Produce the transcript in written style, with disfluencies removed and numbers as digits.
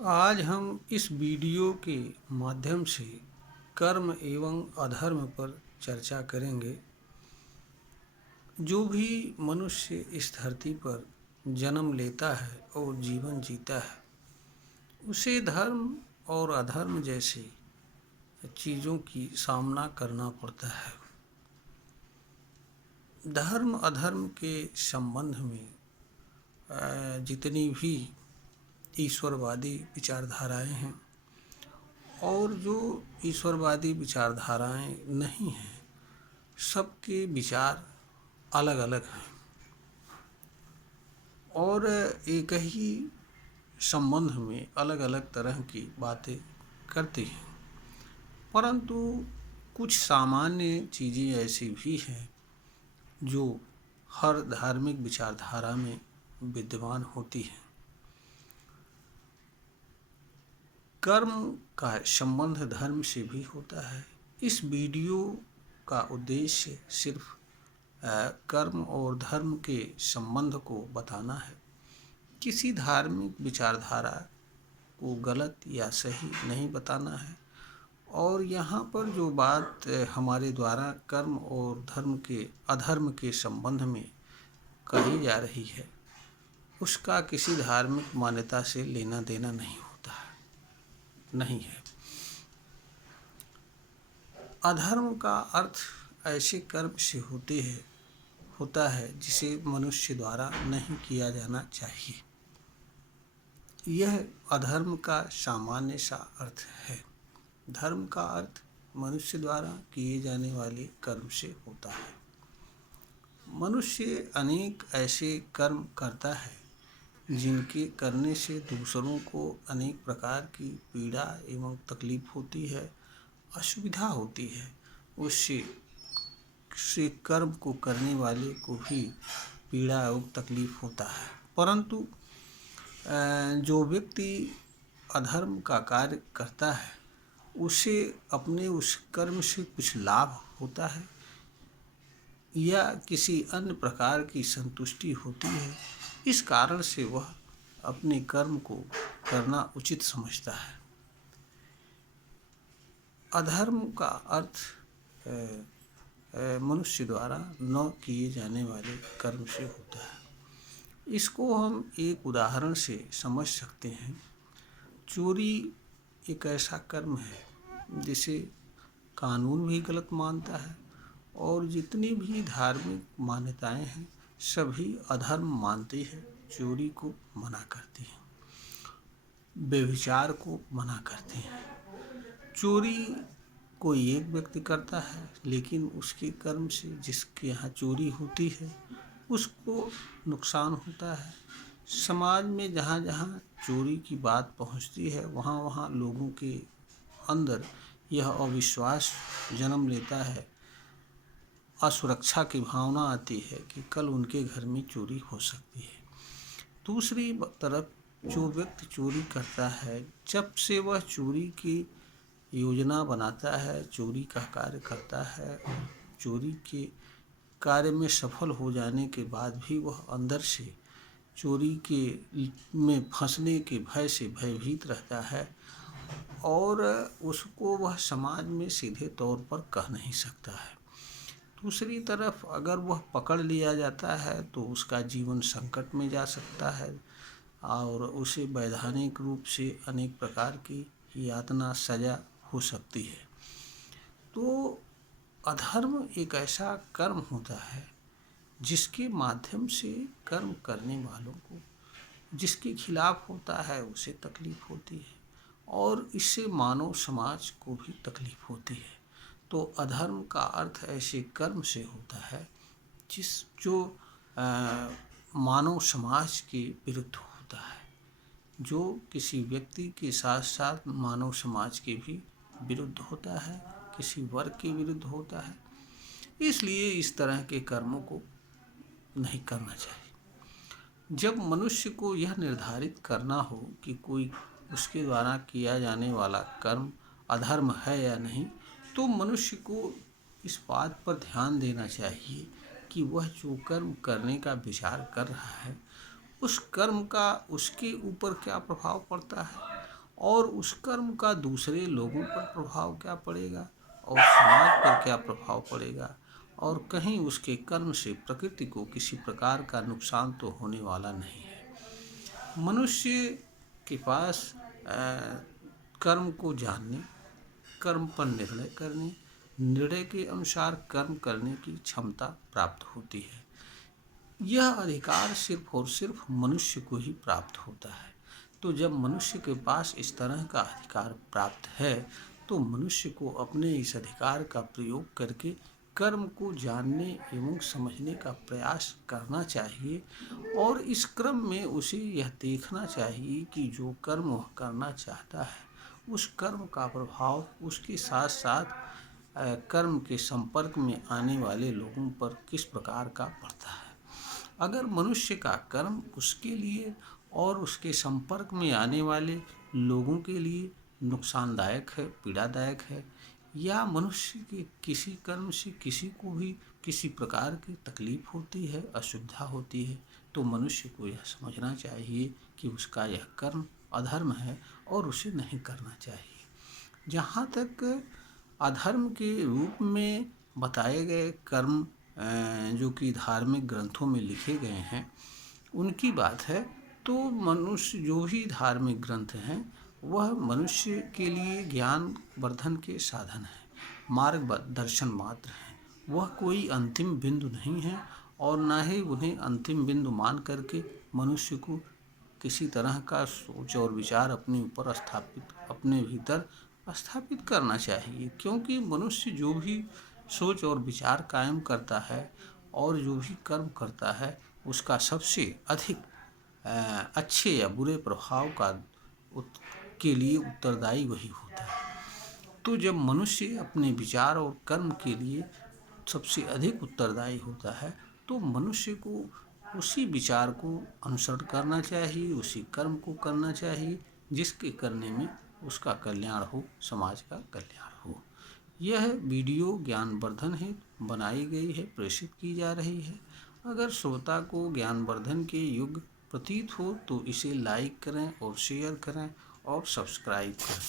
आज हम इस वीडियो के माध्यम से कर्म एवं अधर्म पर चर्चा करेंगे। जो भी मनुष्य इस धरती पर जन्म लेता है और जीवन जीता है, उसे धर्म और अधर्म जैसे चीज़ों की सामना करना पड़ता है। धर्म अधर्म के संबंध में जितनी भी ईश्वरवादी विचारधाराएं हैं और जो ईश्वरवादी विचारधाराएं नहीं हैं, सबके विचार अलग अलग हैं और एक ही संबंध में अलग अलग तरह की बातें करते हैं। परंतु कुछ सामान्य चीज़ें ऐसी भी हैं जो हर धार्मिक विचारधारा में विद्यमान होती हैं। कर्म का संबंध धर्म से भी होता है। इस वीडियो का उद्देश्य सिर्फ कर्म और धर्म के संबंध को बताना है। किसी धार्मिक विचारधारा को गलत या सही नहीं बताना है। और यहाँ पर जो बात हमारे द्वारा कर्म और धर्म के अधर्म के संबंध में कही जा रही है, उसका किसी धार्मिक मान्यता से लेना देना नहीं होता है, नहीं है। अधर्म का अर्थ ऐसे कर्म से होता है जिसे मनुष्य द्वारा नहीं किया जाना चाहिए। यह अधर्म का सामान्य सा अर्थ है। धर्म का अर्थ मनुष्य द्वारा किए जाने वाले कर्म से होता है। मनुष्य अनेक ऐसे कर्म करता है जिनके करने से दूसरों को अनेक प्रकार की पीड़ा एवं तकलीफ होती है, असुविधा होती है। उससे कर्म को करने वाले को भी पीड़ा एवं तकलीफ होता है। परंतु जो व्यक्ति अधर्म का कार्य करता है, उसे अपने उस कर्म से कुछ लाभ होता है या किसी अन्य प्रकार की संतुष्टि होती है। इस कारण से वह अपने कर्म को करना उचित समझता है। अधर्म का अर्थ मनुष्य द्वारा न किए जाने वाले कर्म से होता है। इसको हम एक उदाहरण से समझ सकते हैं। चोरी एक ऐसा कर्म है जिसे कानून भी गलत मानता है और जितनी भी धार्मिक मान्यताएं हैं सभी अधर्म मानती है, चोरी को मना करती हैं, व्यभिचार को मना करती हैं। चोरी कोई एक व्यक्ति करता है, लेकिन उसके कर्म से जिसके यहाँ चोरी होती है उसको नुकसान होता है। समाज में जहाँ जहाँ चोरी की बात पहुँचती है, वहाँ वहाँ लोगों के अंदर यह अविश्वास जन्म लेता है, असुरक्षा की भावना आती है कि कल उनके घर में चोरी हो सकती है। दूसरी तरफ जो व्यक्ति चोरी करता है, जब से वह चोरी की योजना बनाता है, चोरी का कार्य करता है, चोरी के कार्य में सफल हो जाने के बाद भी वह अंदर से चोरी के में फंसने के भय से भयभीत रहता है और उसको वह समाज में सीधे तौर पर कह नहीं सकता है। दूसरी तरफ अगर वह पकड़ लिया जाता है तो उसका जीवन संकट में जा सकता है और उसे वैधानिक रूप से अनेक प्रकार की यातना सजा हो सकती है। तो अधर्म एक ऐसा कर्म होता है जिसके माध्यम से कर्म करने वालों को जिसके खिलाफ होता है उसे तकलीफ होती है और इससे मानव समाज को भी तकलीफ होती है। तो अधर्म का अर्थ ऐसे कर्म से होता है जो मानव समाज के विरुद्ध होता है, जो किसी व्यक्ति के साथ साथ मानव समाज के भी विरुद्ध होता है, किसी वर्ग के विरुद्ध होता है। इसलिए इस तरह के कर्मों को नहीं करना चाहिए। जब मनुष्य को यह निर्धारित करना हो कि कोई उसके द्वारा किया जाने वाला कर्म अधर्म है या नहीं, तो मनुष्य को इस बात पर ध्यान देना चाहिए कि वह जो कर्म करने का विचार कर रहा है, उस कर्म का उसके ऊपर क्या प्रभाव पड़ता है और उस कर्म का दूसरे लोगों पर प्रभाव क्या पड़ेगा और समाज पर क्या प्रभाव पड़ेगा, और कहीं उसके कर्म से प्रकृति को किसी प्रकार का नुकसान तो होने वाला नहीं है। मनुष्य के पास कर्म को जानने, कर्म पर निर्णय करने, निर्णय के अनुसार कर्म करने की क्षमता प्राप्त होती है। यह अधिकार सिर्फ और सिर्फ मनुष्य को ही प्राप्त होता है। तो जब मनुष्य के पास इस तरह का अधिकार प्राप्त है तो मनुष्य को अपने इस अधिकार का प्रयोग करके कर्म को जानने एवं समझने का प्रयास करना चाहिए, और इस क्रम में उसे यह देखना चाहिए कि जो कर्म वह करना चाहता है उस कर्म का प्रभाव उसके साथ साथ कर्म के संपर्क में आने वाले लोगों पर किस प्रकार का पड़ता है। अगर मनुष्य का कर्म उसके लिए और उसके संपर्क में आने वाले लोगों के लिए नुकसानदायक है, पीड़ादायक है, या मनुष्य के किसी कर्म से किसी को भी किसी प्रकार की तकलीफ होती है, असुविधा होती है, तो मनुष्य को यह समझना चाहिए कि उसका यह कर्म अधर्म है और उसे नहीं करना चाहिए। जहाँ तक अधर्म के रूप में बताए गए कर्म जो कि धार्मिक ग्रंथों में लिखे गए हैं उनकी बात है, तो मनुष्य जो भी धार्मिक ग्रंथ हैं वह मनुष्य के लिए ज्ञान वर्धन के साधन हैं, मार्ग दर्शन मात्र हैं। वह कोई अंतिम बिंदु नहीं है और न ही उन्हें अंतिम बिंदु मान करके मनुष्य को किसी तरह का सोच और विचार अपने ऊपर स्थापित, अपने भीतर स्थापित करना चाहिए, क्योंकि मनुष्य जो भी सोच और विचार कायम करता है और जो भी कर्म करता है उसका सबसे अधिक अच्छे या बुरे प्रभाव के लिए उत्तरदायी वही होता है। तो जब मनुष्य अपने विचार और कर्म के लिए सबसे अधिक उत्तरदायी होता है तो मनुष्य को उसी विचार को अनुसरण करना चाहिए, उसी कर्म को करना चाहिए जिसके करने में उसका कल्याण हो, समाज का कल्याण हो। यह वीडियो ज्ञानवर्धन हेतु बनाई गई है, प्रेषित की जा रही है। अगर श्रोता को ज्ञानवर्धन के युग प्रतीत हो तो इसे लाइक करें और शेयर करें और सब्सक्राइब करें।